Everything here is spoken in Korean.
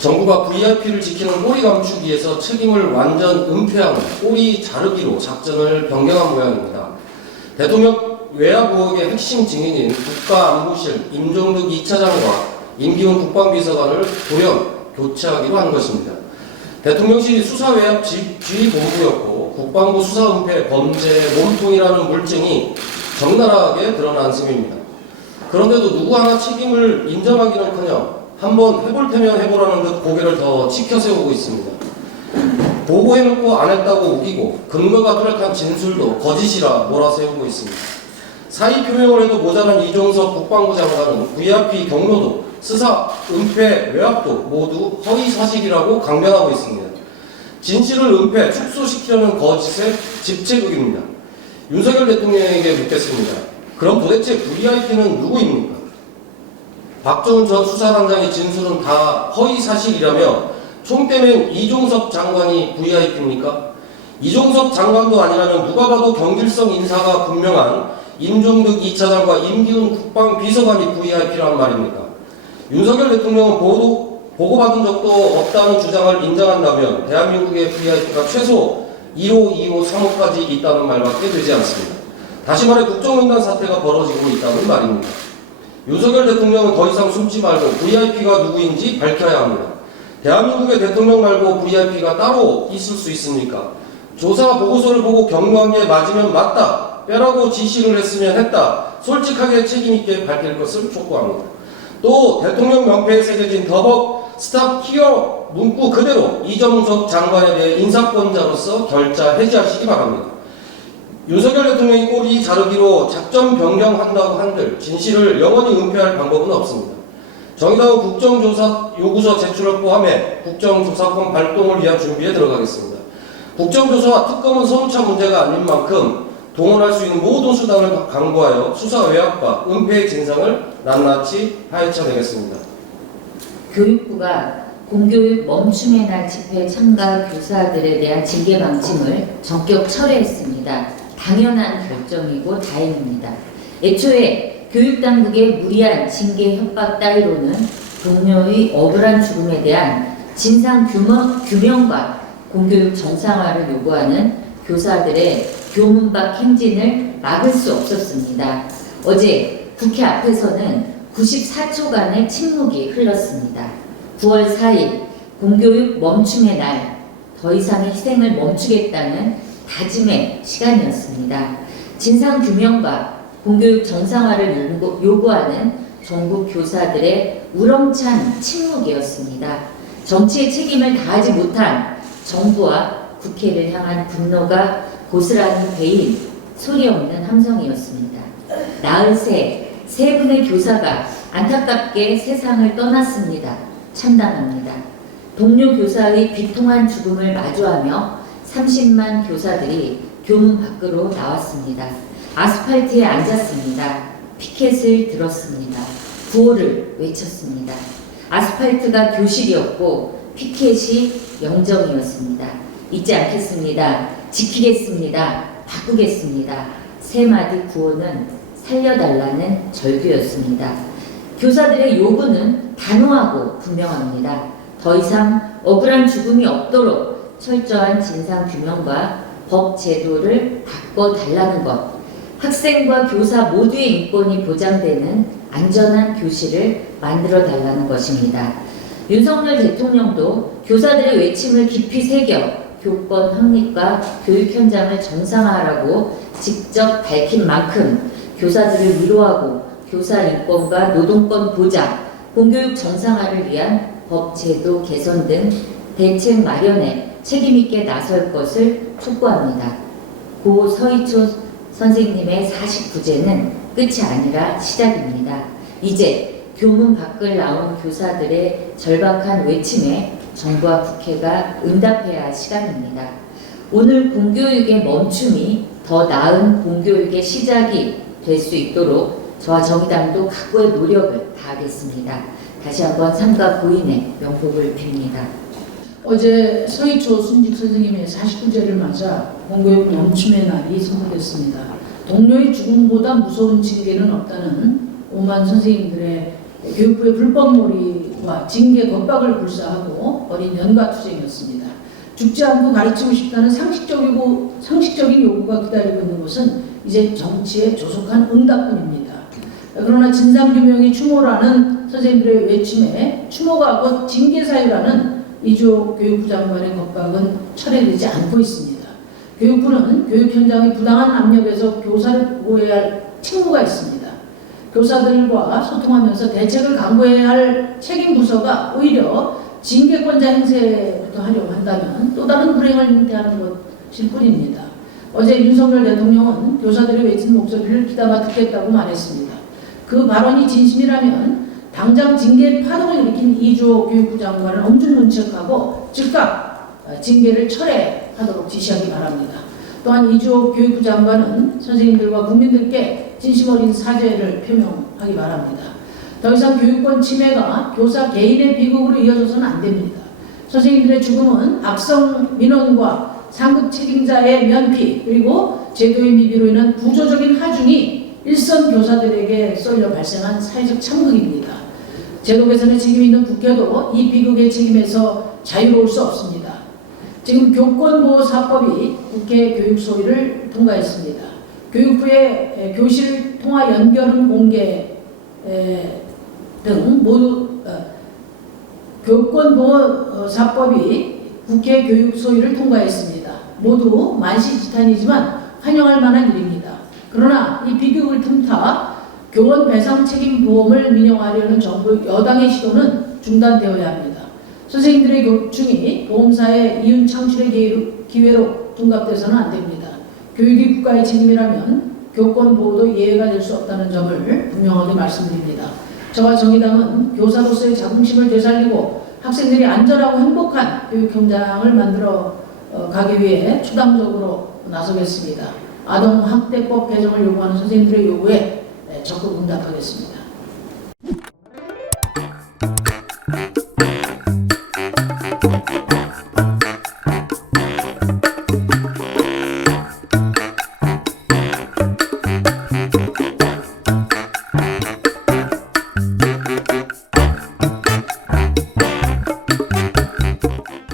정부가 VIP를 지키는 꼬리 감추기 위해서 책임을 완전 은폐하는 꼬리 자르기로 작전을 변경한 모양입니다. 대통령 외압 의혹의 핵심 증인인 국가안보실 임종득 2차장과 임기훈 국방비서관을 돌연 교체하기로 한 것입니다. 대통령실이 수사외압 지휘본부였고 국방부 수사은폐 범죄 몸통이라는 물증이 적나라하게 드러난 셈입니다. 그런데도 누구 하나 책임을 인정하기는커녕 한번 해볼 테면 해보라는 듯 고개를 더 치켜세우고 있습니다. 보고해놓고 안 했다고 우기고 근거가 뚜렷한 진술도 거짓이라 몰아세우고 있습니다. 사의 표명을 해도 모자란 이종석 국방부 장관은 VIP 경로도 수사, 은폐, 외압도 모두 허위사실이라고 강변하고 있습니다. 진실을 은폐, 축소시키려는 거짓의 집체극입니다. 윤석열 대통령에게 묻겠습니다. 그럼 도대체 VIP는 누구입니까? 박정훈 전 수사단장의 진술은 다 허위사실이라며 총대면 이종석 장관이 VIP입니까? 이종석 장관도 아니라면 누가 봐도 경질성 인사가 분명한 임종득 2차장과 임기훈 국방비서관이 VIP란 말입니까? 윤석열 대통령은 보고받은 적도 없다는 주장을 인정한다면 대한민국의 VIP가 최소 1호, 2호, 3호까지 있다는 말밖에 되지 않습니다. 다시 말해 국정농단 사태가 벌어지고 있다는 말입니다. 윤석열 대통령은 더 이상 숨지 말고 VIP가 누구인지 밝혀야 합니다. 대한민국의 대통령 말고 VIP가 따로 있을 수 있습니까? 조사 보고서를 보고 경무하기에 맞으면 맞다, 빼라고 지시를 했으면 했다, 솔직하게 책임있게 밝힐 것을 촉구합니다. 또 대통령 명패에 새겨진 더벅 스탑 히어 문구 그대로 이종석 장관에 대해 인사권자로서 결자 해지하시기 바랍니다. 윤석열 대통령이 꼬리 자르기로 작전 변경한다고 한들 진실을 영원히 은폐할 방법은 없습니다. 정의당은 국정조사 요구서 제출을 포함해 국정조사권 발동을 위한 준비에 들어가겠습니다. 국정조사와 특검은 서운차 문제가 아닌 만큼 동원할 수 있는 모든 수단을 강구하여 수사 외압과 은폐의 진상을 낱낱이 파헤쳐내겠습니다. 교육부가 공교육 멈춤의 날 집회 참가 교사들에 대한 징계 방침을 전격 철회했습니다. 당연한 결정이고 다행입니다. 애초에 교육당국의 무리한 징계 협박 따위로는 동료의 억울한 죽음에 대한 진상 규명과 공교육 정상화를 요구하는 교사들의 교문 밖 행진을 막을 수 없었습니다. 어제 국회 앞에서는 94초간의 침묵이 흘렀습니다. 9월 4일 공교육 멈춤의 날, 더 이상의 희생을 멈추겠다는 다짐의 시간이었습니다. 진상규명과 공교육 정상화를 요구하는 전국 교사들의 우렁찬 침묵이었습니다. 정치의 책임을 다하지 못한 정부와 국회를 향한 분노가 고스란히 베인 소리 없는 함성이었습니다. 나흘 새 세 분의 교사가 안타깝게 세상을 떠났습니다. 참담합니다. 동료 교사의 비통한 죽음을 마주하며 30만 교사들이 교문 밖으로 나왔습니다. 아스팔트에 앉았습니다. 피켓을 들었습니다. 구호를 외쳤습니다. 아스팔트가 교실이었고 피켓이 영정이었습니다. 잊지 않겠습니다. 지키겠습니다. 바꾸겠습니다. 세 마디 구호는 살려달라는 절규였습니다. 교사들의 요구는 단호하고 분명합니다. 더 이상 억울한 죽음이 없도록 철저한 진상규명과 법 제도를 바꿔달라는 것, 학생과 교사 모두의 인권이 보장되는 안전한 교실을 만들어달라는 것입니다. 윤석열 대통령도 교사들의 외침을 깊이 새겨 교권 확립과 교육 현장을 정상화하라고 직접 밝힌 만큼 교사들을 위로하고 교사 인권과 노동권 보장, 공교육 정상화를 위한 법 제도 개선 등 대책 마련에 책임있게 나설 것을 촉구합니다. 고 서희초 선생님의 49제는 끝이 아니라 시작입니다. 이제 교문 밖을 나온 교사들의 절박한 외침에 정부와 국회가 응답해야 할 시간입니다. 오늘 공교육의 멈춤이 더 나은 공교육의 시작이 될 수 있도록 저와 정의당도 각고의 노력을 다하겠습니다. 다시 한번 삼가 고인의 명복을 빕니다. 어제 서희초 순직 선생님의 49제를 맞아 공교육 멈춤의 날이 선포됐습니다. 동료의 죽음보다 무서운 징계는 없다는 오만 선생님들의 교육부의 불법몰이 교육과 징계 겁박을 불사하고 어린 연가투쟁이었습니다. 죽지 않고 가르치고 싶다는 상식적인 요구가 기다리고 있는 것은 이제 정치의 조속한 응답뿐입니다. 그러나 진상규명이 추모라는 선생님들의 외침에 추모가 곧 징계사유라는 이주호 교육부 장관의 겁박은 철회되지 않고 있습니다. 교육부는 교육 현장의 부당한 압력에서 교사를 보호해야 할 책무가 있습니다. 교사들과 소통하면서 대책을 강구해야 할 책임 부서가 오히려 징계권자 행세부터 하려고 한다면 또 다른 불행을 잉태하는 것일 뿐입니다. 어제 윤석열 대통령은 교사들의 외친 목소리를 귀담아 듣겠다고 말했습니다. 그 발언이 진심이라면 당장 징계 파동을 일으킨 이주호 교육부 장관을 엄중문책하고 즉각 징계를 철회하도록 지시하기 바랍니다. 또한 이주호 교육부 장관은 선생님들과 국민들께 진심 어린 사죄를 표명하기 바랍니다. 더 이상 교육권 침해가 교사 개인의 비극으로 이어져서는 안 됩니다. 선생님들의 죽음은 악성 민원과 상급 책임자의 면피 그리고 제도의 미비로 인한 구조적인 하중이 일선 교사들에게 쏠려 발생한 사회적 참극입니다. 제도 개선에 책임 있는 국회도 이 비극의 책임에서 자유로울 수 없습니다. 지금 교권보호사법이 국회 교육소위를 통과했습니다. 교육부의 교실 통화 연결음 공개 등 모두 교권보호사법이 국회 교육소위를 통과했습니다. 모두 만시지탄이지만 환영할 만한 일입니다. 그러나 이 비극을 틈타 교원 배상 책임 보험을 민영화하려는 정부 여당의 시도는 중단되어야 합니다. 선생님들의 교충이 보험사의 이윤 창출의 기회로 둔갑돼서는 안 됩니다. 교육이 국가의 책임이라면 교권 보호도 예외가 될 수 없다는 점을 분명하게 말씀드립니다. 저와 정의당은 교사로서의 자긍심을 되살리고 학생들이 안전하고 행복한 교육 현장을 만들어 가기 위해 추당적으로 나서겠습니다. 아동학대법 개정을 요구하는 선생님들의 요구에 적극 응답하겠습니다.